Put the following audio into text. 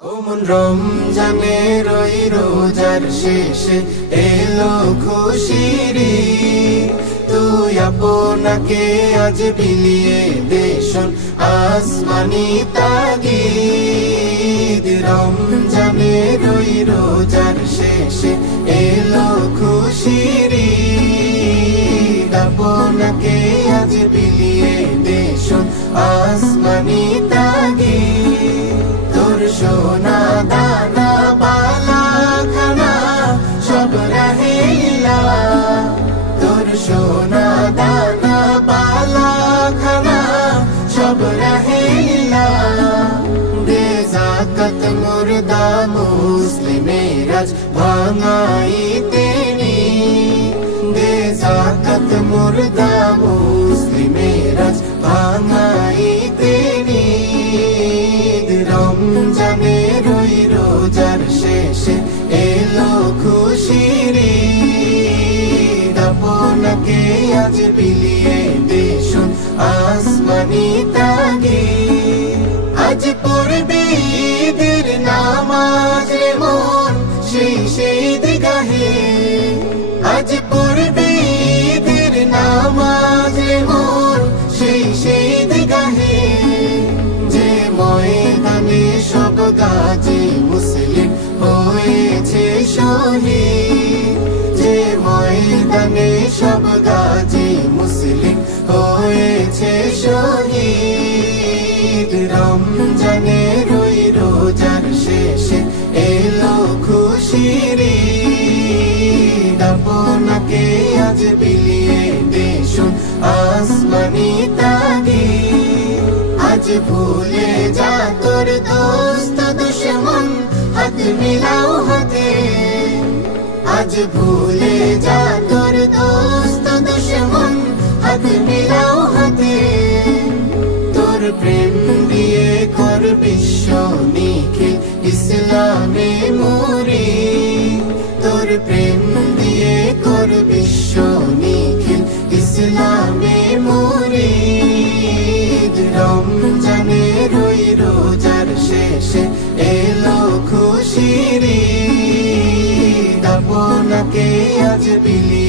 ওমন রমজানের ওই রোজার শেষে এলো খুশির ঈদ। তুই আপনাকে আজ বিলিয়ে দেশন আসমানি তাগিদ। রমজানের ওই রোজার শেষে এলো খুশির ঈদ। আপনাকে আজ বিলিয়ে দেশন আসমানি তাগিদ। তোর সোনা দানা বালা খানা সব রাহেলা, তোর সোনা দানা বালা খানা সব রাহেলা। দে যাকাত মুর্দা মুসলিমের আজ ভাঙাইতে নি, দে যাকাত মুর্দা মুসলিমের আজ ভাঙাইতে নি। রমজানের ওই রোজার শেষে এলো খুশির ঈদ। আপনাকে আজ বিলিয়ে দেশন আসমানি তাগিদ। আজ পড়বি ঈদের নামাজ রে মন সেই ঈদগাহে। আজ পড়বি ঈদের নামাজ রে মন সেই ঈদগাহে। যে ময়দানে সব গাজী মুসলিম হয়েছে শহীদ, যে ময়দানে সব গাজী মুসলিম হয়েছে শহীদ। রমজানের ওই রোজার শেষে এলো খুশির ঈদ। আপনাকে আজ বিলিয়ে দেশন আসমানি তাগিদ। আজ ভুলে যা তোর দোস্ত দুশ্মন হাত মিলাও হাতে। আজ ভুলে যা তোর দোস্ত দুশ্মন হাত মিলাও হাতে। তোর প্রেম দিয়ে কর বিশ্ব নিখিল ইসলামে মুরি, তোর প্রেম দিয়ে কর বিশ্ব নিখিল ইসলামে মুরি। রমজানের ওই রোজার শেষে এলো খুশির ঈদ। আপনাকে আজ বিলিয়ে